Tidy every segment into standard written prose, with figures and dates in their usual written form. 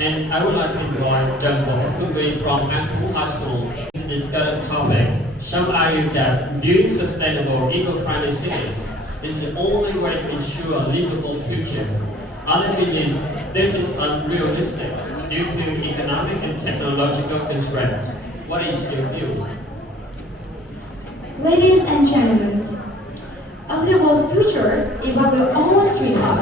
And I would like to invite Trần from An Phú High School to discuss the topic. Some argue that building sustainable, eco-friendly cities is the only way to ensure a livable future. Others believe this is unrealistic due to economic and technological constraints. What is your view? Ladies and gentlemen, a livable future is what we always dream of.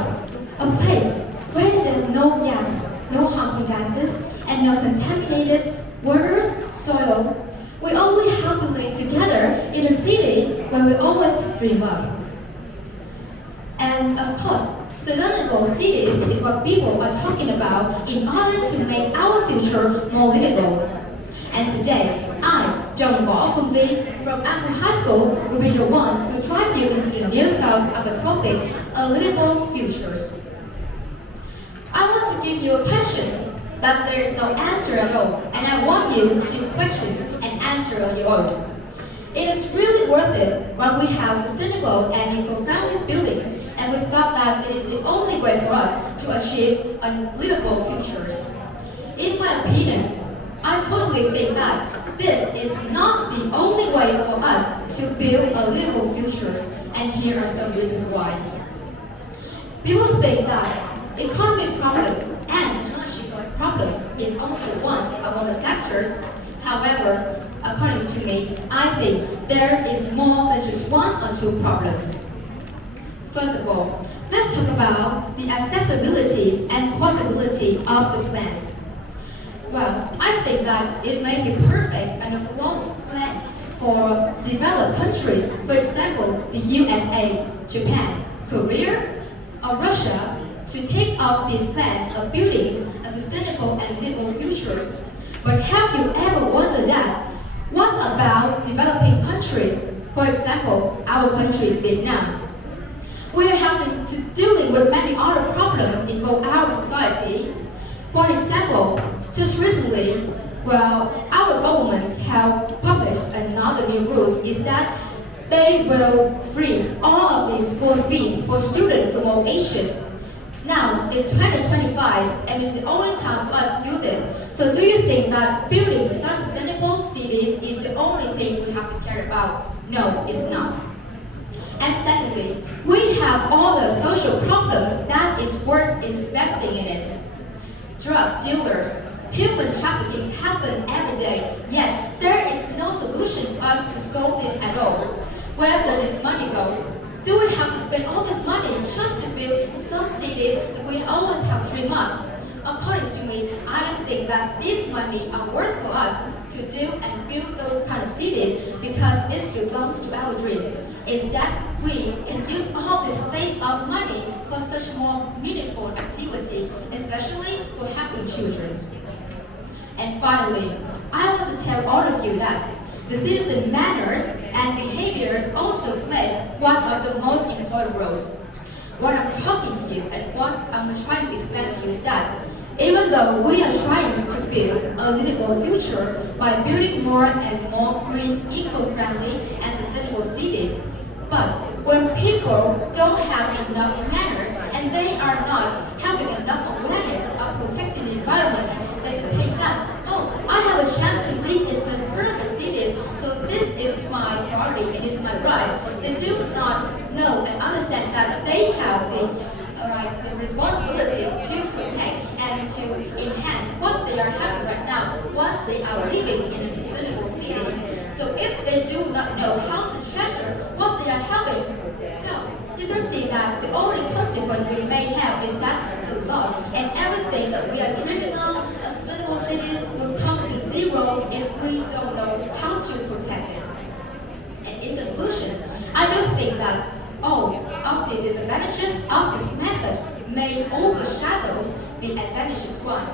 A place where there is no gas, no harmful gases, and no contaminated water, soil. We all live happily together in a city where we always dream of. And of course, sustainable cities is what people are talking about in order to make our future more livable. And today, I, Trần from An Phú High School, will be the ones who drive you into the new thoughts of the topic, a livable futures. I want to give you questions that there is no answer at all, and I want you to questions and answer on your own. It is really worth it when we have sustainable and eco-friendly building, and we thought that it is the only way for us to achieve a livable future. In my opinion, I totally think that this is not the only way for us to build a livable future, and here are some reasons why. People think that economic problems and technological problems is also one among the factors. However, according to me, I think there is more than just one or two problems. First of all, let's talk about the accessibility and possibility of the plant. Well, I think that it may be perfect and a flawless plan for developed countries, for example, the USA, Japan, Korea, or Russia, to take up these plans of building a sustainable and livable futures. But have you ever wondered that? What about developing countries? For example, our country, Vietnam. We are having to dealing with many other problems involve our society. For example, just recently, our governments have published another new rules is that they will free all of the school fees for students from all ages. Now, it's 2025 and it's the only time for us to do this. So do you think that building such sustainable cities is the only thing we have to care about? No, it's not. And secondly, we have all the social problems that is worth investing in it. Drug dealers, human trafficking happens every day, yet there is no solution for us to solve this at all. Where does this money go? Do we have to spend all this money just to build some cities that we always have dreamed of? According to me, I don't think that this money are worth for us to do and build those kind of cities because it belongs to our dreams. Instead, we can use all this saved up money for such more meaningful activity, especially for helping children. And finally, I want to tell all of you that the citizen manners and behaviors also plays one of the most important roles. What I'm talking to you and what I'm trying to explain to you is that even though we are trying to build a livable future by building more and more green, eco-friendly and sustainable cities, but when people don't have enough manners and they are not having enough awareness of protecting the environment, they just think that, oh, I have a chance to live in some perfect cities, so this is my priority, it is my right. They do not know and understand that they have the responsibility to protect and to enhance what they are having right now once they are living in a sustainable city. So if they do not know how to treasure what they are having, so you can see that the only consequence we may have is that the loss and everything that we are dreaming of as sustainable cities will come to zero if we don't know how to protect it. And in conclusion, I do think that all of the disadvantages of this method may overshadow the advantages one.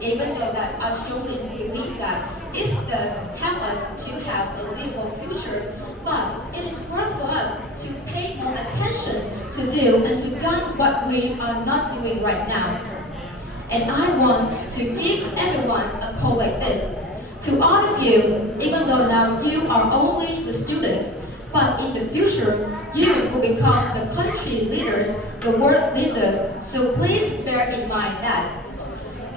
Even though that I strongly believe that it does help us to have a livable future, but it is worth for us to pay more attention to do and to done what we are not doing right now. And I want to give everyone a call like this. To all of you, even though now you are only the students, but in the future, you will become the country leaders, the world leaders, so please bear in mind that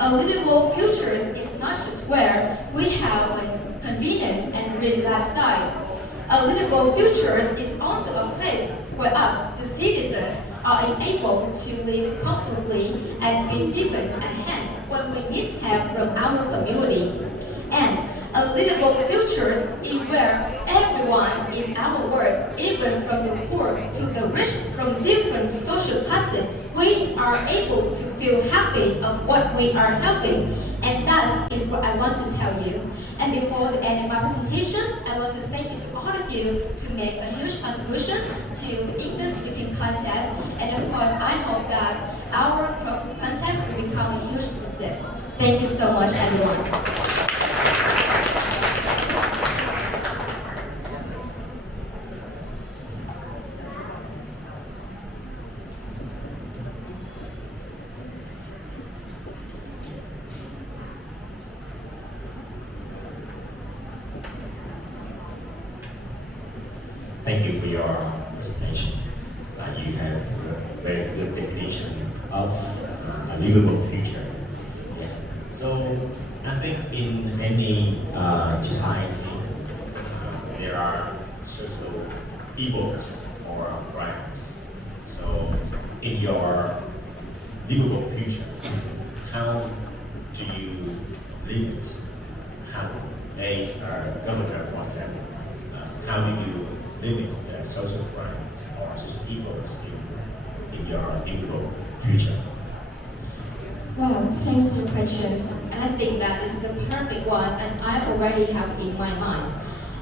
a livable future is not just where we have a convenient and real lifestyle. A livable future is also a place where us, the citizens, are enabled to live comfortably and be given a hand when we need help from our community. And a livable future is where everyone in our world, even from the poor to the rich, from different social classes, we are able to feel happy of what we are helping. And that is what I want to tell you. And before the end of my presentations, I want to thank you to all of you to make a huge contributions to the English speaking contest. And of course, I hope that our contest will become a huge success. Thank you so much, everyone. Thank you for your presentation. You have a very good definition of a livable future. Yes. So I think in any society, there are social evils or crimes. So in your livable future, how do you limit? How, as a governor, for example, how do you limit the social crimes or social evils in your livable future? Wow, thanks for the questions. And I think that this is the perfect one, and I already have in my mind.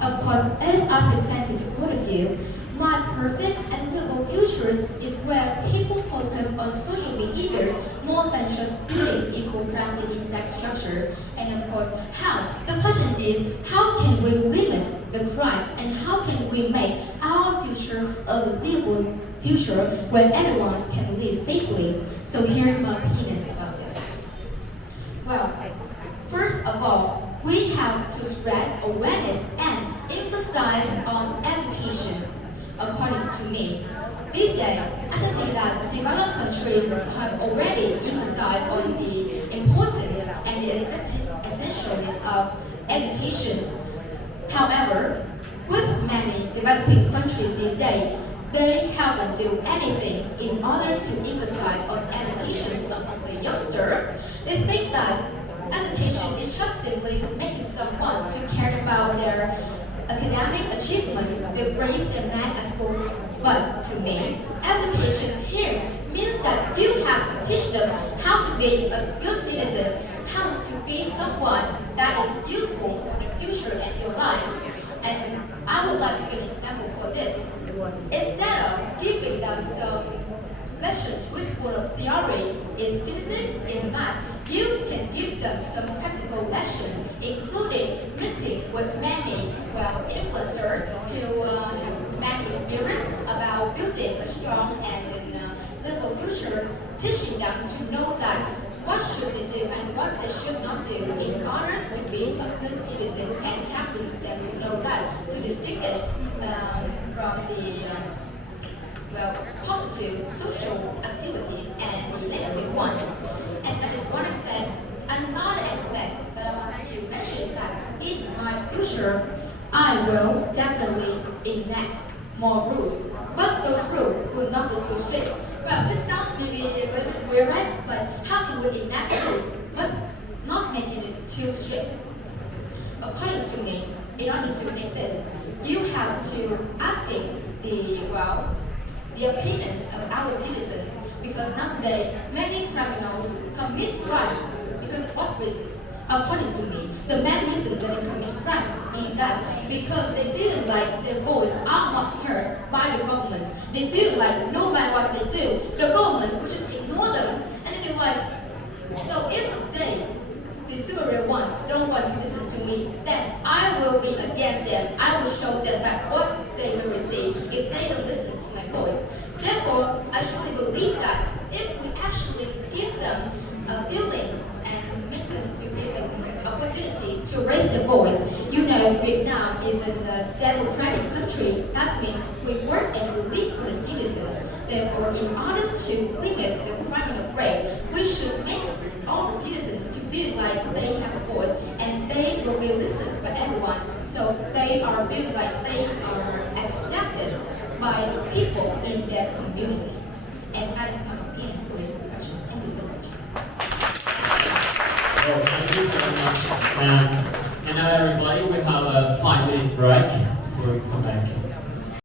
Of course, as I presented to all of you, my perfect and livable futures is where people focus on social behaviors more than just building eco-friendly infrastructures. And of course, how? The question is, how can we limit the crimes and how can we make our future a livable future where everyone can live safely? So here's my opinions about this. Well, first of all, we have to spread awareness and emphasize on education. According to me, these days, I can say that developed countries have already emphasized on the importance and the essentialness of education. However, with many developing countries these days, they haven't done anything in order to emphasize on education of the youngster. They think that education is just simply making someone to care about their academic achievements, their grades, their math at school. But to me, education here means that you have to teach them how to be a good citizen, how to be someone that is useful for the future in your life. And I would like to give an example for this. Instead of giving them some lessons with full of theory in physics, in math, you can give them some practical lessons, including meeting with many influencers who have many experience about building a strong and livable future, teaching them to know that what should they do and what they should not do in order to be a good citizen, and helping them to know that to distinguish from the positive social activities and the negative ones. And that is one aspect. Another aspect that I want to mention is that in my future, I will definitely enact more rules. But those rules will not be too strict. Well, this sounds maybe a little bit weird, right? But how can we enact rules, but not making it too strict? According to me, in order to make this, you have to asking the opinions of our citizens, because nowadays many criminals commit crimes because of what reasons? According to me, the main reason that they commit crimes is that because they feel like their voice are not heard by the government. They feel like no matter what they do, the government will just ignore them. And they feel like, so if they, the superior ones, don't want to listen to me, then I will be against them. I will show them that what they will receive if they don't listen to my voice. Therefore, I truly believe that if we actually give them a feeling and make them to give an opportunity to raise their voice. You know, Vietnam is a democratic country. That means we work and we live for the citizens. Therefore, in order to limit the criminal rate, we should make all the citizens to like they have a voice and they will be listened by everyone. So they are feeling like they are accepted by the people in their community. And that is my opinion for this discussion. Thank you so much. Well, thank you very much. And now everybody, we have a 5-minute break before we come back.